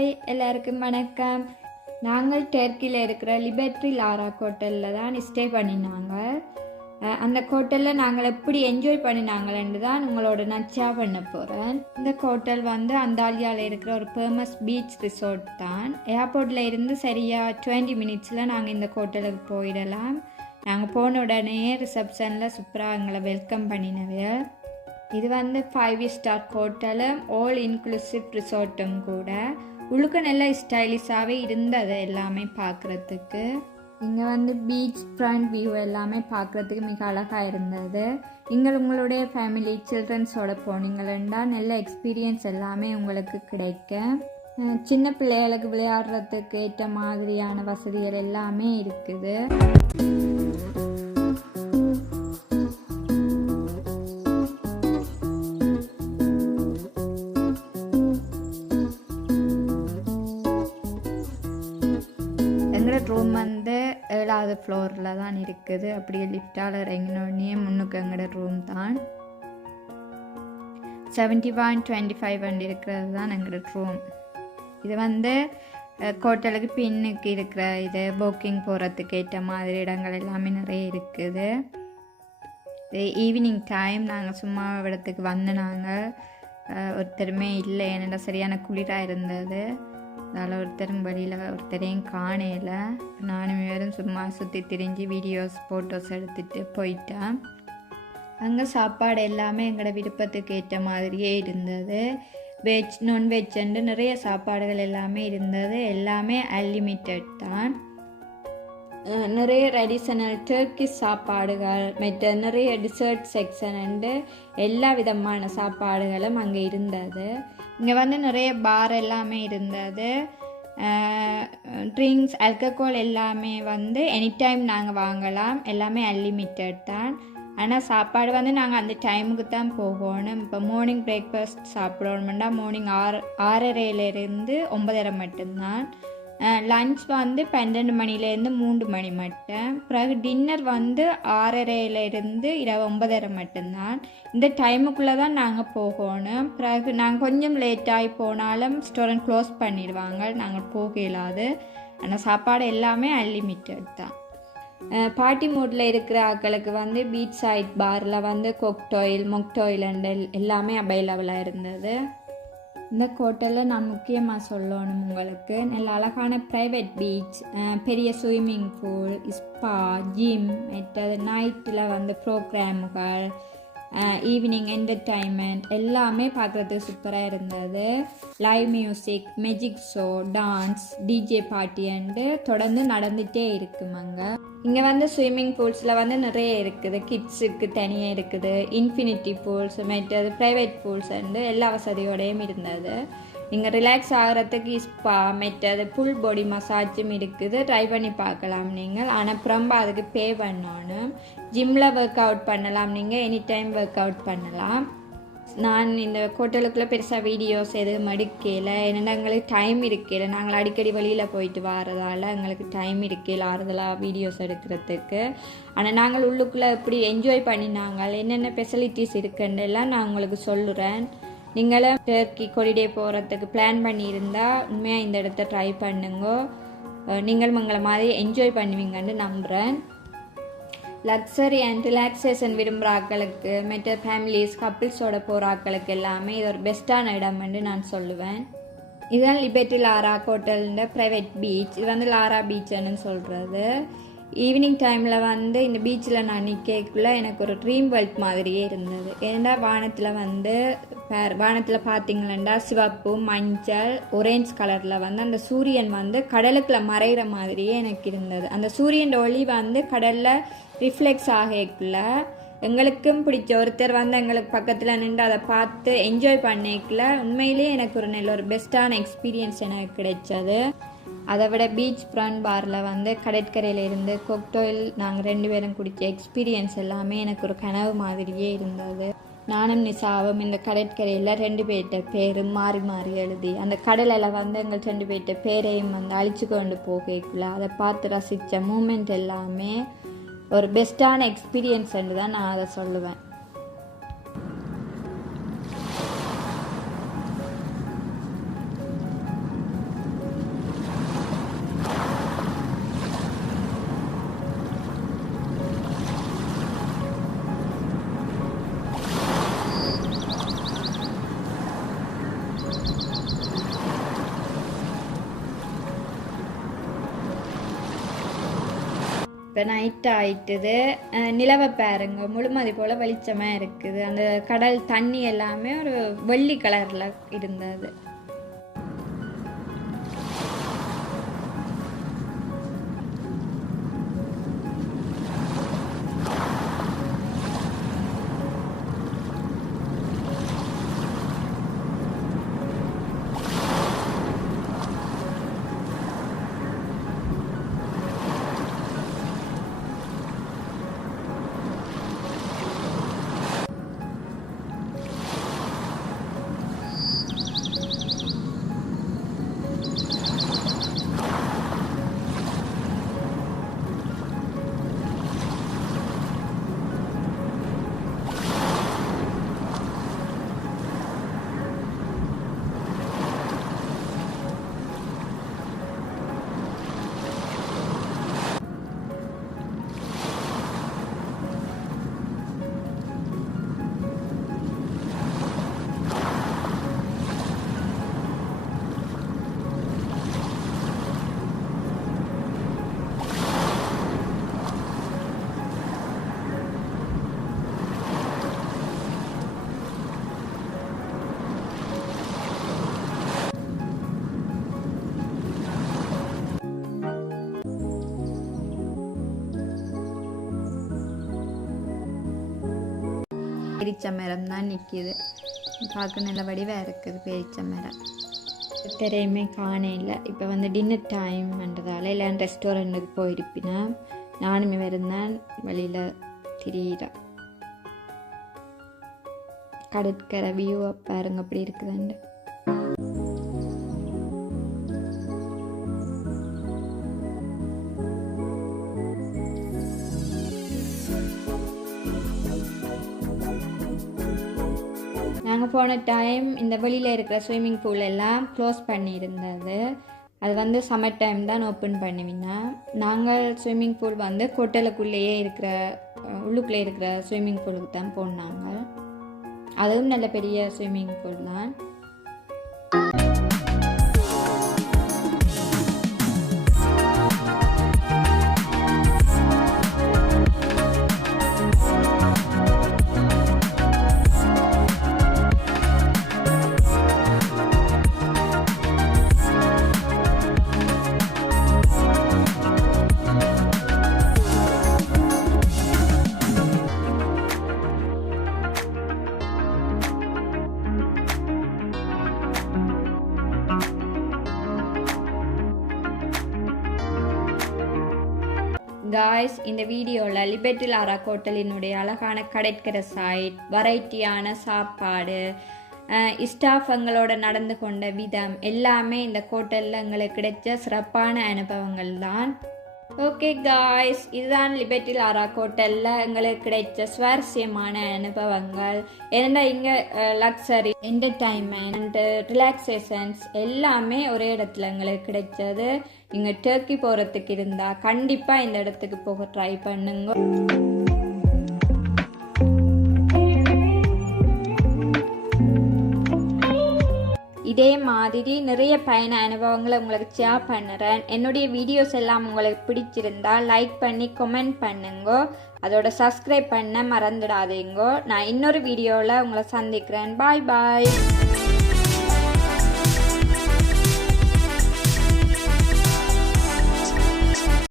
Hi எல்லாருக்கும் வணக்கம். நாங்கள் டர்க்கியில் இருக்கிற லிபர்ட்டி லாரா ஹோட்டலில் தான் ஸ்டே பண்ணினாங்க. அந்த ஹோட்டலில் நாங்கள் எப்படி என்ஜாய் பண்ணினாங்களேன்னு தான் உங்களோட நான் ஷேர் பண்ண போகிறேன். இந்த ஹோட்டல் வந்து அந்தாலியாவில் இருக்கிற ஒரு ஃபேமஸ் பீச் ரிசார்ட் தான். ஏர்போர்ட்டில் இருந்து சரியாக 20 மினிட்ஸில் நாங்கள் இந்த ஹோட்டலுக்கு போயிடலாம். நாங்கள் போன உடனே ரிசப்ஷனில் சூப்பராக எங்களை வெல்கம் பண்ணினவ. இது வந்து 5 ஸ்டார் ஹோட்டலும் ஆல் இன்க்ளூசிவ் ரிசார்ட்டும் கூட. உள்ளுக்க நல்ல ஸ்டைலிஷாகவே இருந்தது எல்லாமே பார்க்குறதுக்கு. இங்கே வந்து பீச் ஃப்ரண்ட் வியூ எல்லாமே பார்க்குறதுக்கு மிக அழகாக இருந்தது. நீங்கள் உங்களுடைய ஃபேமிலி சில்ட்ரன்ஸோட போனீங்களா நல்ல எக்ஸ்பீரியன்ஸ் எல்லாமே உங்களுக்கு கிடைக்கும். சின்ன பிள்ளைகளுக்கு விளையாடுறதுக்கு ஏற்ற மாதிரியான வசதிகள் எல்லாமே இருக்குது. எங்களோட ரூம் வந்து 7வது ஃப்ளோரில் தான் இருக்குது. அப்படியே லிஃப்டால் இறங்கினோடனே முன்னுக்கு எங்களோட ரூம் தான். 7125 வண்டி இருக்கிறது தான் எங்களோட ரூம். இது வந்து ஹோட்டலுக்கு பின்னுக்கு இருக்கிற இது புக்கிங் போகிறதுக்கு ஏற்ற மாதிரி இடங்கள் எல்லாமே நிறைய இருக்குது. ஈவினிங் டைம் நாங்கள் சும்மா இடத்துக்கு வந்து நாங்கள் ஒருத்தருமே இல்லை, என்னடா சரியான குளிராக இருந்தது. அதனால் ஒருத்தரும் வழியில் ஒருத்தரையும் காணையில். நானும் வேறும் சும்மா சுற்றி திரிஞ்சு வீடியோஸ் ஃபோட்டோஸ் எடுத்துகிட்டு போயிட்டேன். அங்கே சாப்பாடு எல்லாமே எங்களோட விருப்பத்துக்கு ஏற்ற மாதிரியே இருந்தது. வெஜ் நான்வெஜ்ஜுண்டு நிறைய சாப்பாடுகள் எல்லாமே இருந்தது. எல்லாமே அன்லிமிட்டட் தான். நிறைய ட்ரெடிஷ்னல் டர்க்கிஷ் சாப்பாடுகள் மற்ற நிறைய டிசர்ட் செக்ஷன் எல்லா விதமான சாப்பாடுகளும் அங்கே இருந்தது. இங்கே வந்து நிறைய பார் எல்லாமே இருந்தது. ட்ரிங்க்ஸ் ஆல்கஹால் எல்லாமே வந்து எனி டைம் நாங்கள் வாங்கலாம். எல்லாமே அன்லிமிட்டட் தான். ஆனால் சாப்பாடு வந்து நாங்கள் அந்த டைமுக்கு தான் போகணும். இப்போ மார்னிங் பிரேக்ஃபாஸ்ட் சாப்பிடணுமெண்டா மார்னிங் 6:30லேருந்து 9:30 மட்டும்தான். லன்ச் வந்து 12 மணிலேருந்து 3 மணி மட்டும். பிறகு டின்னர் வந்து 6:30லேருந்து இரவு 9:30 மட்டும்தான். இந்த டைமுக்குள்ளே தான் நாங்கள் போகணும். பிறகு நாங்கள் கொஞ்சம் லேட்டாகி போனாலும் ரெஸ்டாரண்ட் க்ளோஸ் பண்ணிடுவாங்க, நாங்கள் போக இயலாது. ஆனால் சாப்பாடு எல்லாமே அன்லிமிட்டட் தான். பார்ட்டி மூடில் இருக்கிற ஆட்களுக்கு வந்து பீச் சைட் பாரில் வந்து கொக்டாயில் மொக்டாயில் எல்லாமே அவைலபிளாக இருந்தது. இந்த ஹோட்டலில் நான் முக்கியமாக சொல்லணும் உங்களுக்கு, நல்ல அழகான ப்ரைவேட் பீச், பெரிய ஸ்விம்மிங் பூல், ஸ்பா, ஜிம், மற்றது நைட்டில் வந்து ப்ரோக்ராமுகள், ஈவினிங் என்டர்டைன்மெண்ட் எல்லாமே பார்க்குறதுக்கு சூப்பராக இருந்தது. Live music, magic show, dance, DJ party தொடர்ந்து நடந்துகிட்டே இருக்குமாங்க. இங்கே வந்து ஸ்விம்மிங் பூல்ஸில் வந்து நிறைய இருக்குது. கிட்ஸுக்கு தனியாக இருக்குது, இன்ஃபினிட்டி பூல்ஸ், மற்றது ப்ரைவேட் பூல்ஸ் எல்லா வசதியோடையும் இருந்தது. நீங்கள் ரிலாக்ஸ் ஆகிறதுக்கு ஸ்பா மற்றது ஃபுல் பாடி மசாஜும் இருக்குது. ட்ரை பண்ணி பார்க்கலாம் நீங்கள். ஆனால் அப்புறம் அதுக்கு பே பண்ணணும். ஜிம்மில் ஒர்க் அவுட் பண்ணலாம், நீங்கள் எனி டைம் ஒர்க் அவுட் பண்ணலாம். நான் இந்த ஹோட்டலுக்குள்ளே பெருசாக வீடியோஸ் எதுவும் எடுக்கல, என்னென்னா எங்களுக்கு டைம் இருக்கல. நாங்கள் அடிக்கடி வெளியில் போயிட்டு வரதால் எங்களுக்கு டைம் இருக்கல ஆறுதலாக வீடியோஸ் எடுக்கிறதுக்கு. ஆனால் நாங்கள் உள்ளுக்குள்ளே எப்படி என்ஜாய் பண்ணினாங்க, என்னென்ன ஃபெசிலிட்டிஸ் இருக்குன்றெல்லாம் நான் உங்களுக்கு சொல்லுறேன். நீங்களும் டர்க்கி ஹாலிடே போகிறதுக்கு பிளான் பண்ணியிருந்தால் உண்மையாக இந்த இடத்த ட்ரை பண்ணுங்க. நீங்களும் உங்களை மாதிரி என்ஜாய் பண்ணுவீங்கன்னு நம்புகிறேன். லக்ஸரி அண்ட் ரிலாக்ஸேஷன் விரும்புகிற ஆட்களுக்கு மற்ற ஃபேமிலிஸ் கப்பிள்ஸோட போகிற ஆட்களுக்கு எல்லாமே இது ஒரு பெஸ்ட்டான இடம்னு நான் சொல்லுவேன். இதுதான் லிபர்ட்டி லாரா ஹோட்டல்ன்ற ப்ரைவேட் பீச். இது வந்து லாரா பீச்சுன்னு சொல்கிறது. ஈவினிங் டைமில் வந்து இந்த பீச்சில் நான் நிற்கக்குள்ளே எனக்கு ஒரு ட்ரீம் வேர்ல்ட் மாதிரியே இருந்தது. ஏன்னா வானத்தில் பார்த்தீங்களா சிவப்பு, மஞ்சள், ஒரேஞ்ச் கலரில் வந்து அந்த சூரியன் வந்து கடலுக்குள்ளே மறைகிற மாதிரியே எனக்கு இருந்தது. அந்த சூரியன் ஒளி வந்து கடலில் ரிஃப்ளெக்ஸ் ஆகக்குள்ள எங்களுக்கும் பிடிச்ச ஒருத்தர் வந்து எங்களுக்கு பக்கத்தில் நின்று அதை பார்த்து என்ஜாய் பண்ணிக்கல. உண்மையிலேயே எனக்கு ஒரு நல்ல ஒரு பெஸ்ட்டான எக்ஸ்பீரியன்ஸ் எனக்கு கிடைச்சது. அதை விட பீச் ஃப்ரண்ட் பாரில் வந்து கடற்கரையில் இருந்து கொக்டாயில் நாங்கள் 2 பேரும் குடித்த எக்ஸ்பீரியன்ஸ் எல்லாமே எனக்கு ஒரு கனவு மாதிரியே இருந்தது. நானும் நிசாவும் இந்த கடற்கரையில் 2 பேர்கிட்ட பேரும் மாறி மாறி எழுதி அந்த கடலில் வந்து எங்கள் 2 பேர்கிட்ட பேரையும் வந்து அழிச்சு கொண்டு போகக்குள்ள அதை பார்த்து ரசித்த மூமெண்ட் எல்லாமே ஒரு பெஸ்ட்டான எக்ஸ்பீரியன்ஸ்ன்னு தான் நான் அதை சொல்லுவேன். இப்போ நைட் ஆயிட்டுது. நிலவை பாருங்க முழுமதி போல் வெளிச்சமாக இருக்குது. அந்த கடல் தண்ணி எல்லாமே ஒரு வெள்ளி கலரில் இருந்தது. பேரிச்ச மரம் தான் நிற்கிது. பார்க்க நல்ல வடிவாக இருக்குது பேரிச்ச மரம். தெரையுமே காண இல்லை. இப்போ வந்து டின்னர் டைம் பண்ணுறதால இல்லை ரெஸ்டாரண்ட்டுக்கு போயிருப்பினா நானுமே வருந்தான் வழியில் திரியிறேன். கடற்கரை வியூ பாருங்க அப்படி இருக்குதுண்டு. நாங்கள் போன டைம் இந்த வெளியில் இருக்கிற ஸ்விம்மிங் பூல் எல்லாம் க்ளோஸ் பண்ணியிருந்தது. அது வந்து சம்மர் டைம் தான் ஓப்பன் பண்ணுவீங்க. நாங்கள் ஸ்விம்மிங் பூல் வந்து கொட்டலுக்குள்ளேயே இருக்கிற உள்ளுக்குள்ளே இருக்கிற ஸ்விம்மிங் பூலுக்கு தான் போனாங்க. அதுவும் நல்ல பெரிய ஸ்விம்மிங் பூல் தான். காய்ஸ், இந்த வீடியோவில் லிபர்ட்டி லாரா ஹோட்டலினுடைய அழகான கடற்கரை சைட், வெரைட்டியான சாப்பாடு, ஸ்டாஃபங்களோட நடந்து கொண்ட விதம் எல்லாமே இந்த ஹோட்டலில் எங்களுக்கு கிடைச்ச சிறப்பான அனுபவங்கள் தான். ஓகே காய்ஸ், இதுதான் லிபர்ட்டி லாரா ஹோட்டலில் எங்களுக்கு கிடைச்ச சுவாரஸ்யமான அனுபவங்கள். ஏன்னா இங்கே லக்ஸரி, என்டர்டைன்மெண்ட், ரிலாக்ஸேஷன்ஸ் எல்லாமே ஒரே இடத்துல எங்களுக்கு கிடைச்சது. இங்கே டர்க்கி போகிறதுக்கு இருந்தால் கண்டிப்பாக இந்த இடத்துக்கு போக ட்ரை பண்ணுங்க. இதே மாதிரி நிறைய பயண அனுபவங்களை உங்களுக்கு ஷேர் பண்ணுறேன். என்னுடைய வீடியோஸ் எல்லாம் உங்களுக்கு பிடிச்சிருந்தா லைக் பண்ணி கமெண்ட் பண்ணுங்க. அதோட சப்ஸ்கிரைப் பண்ண மறந்துடாதீங்க. நான் இன்னொரு வீடியோவில் உங்களை சந்திக்கிறேன். பாய் பாய்.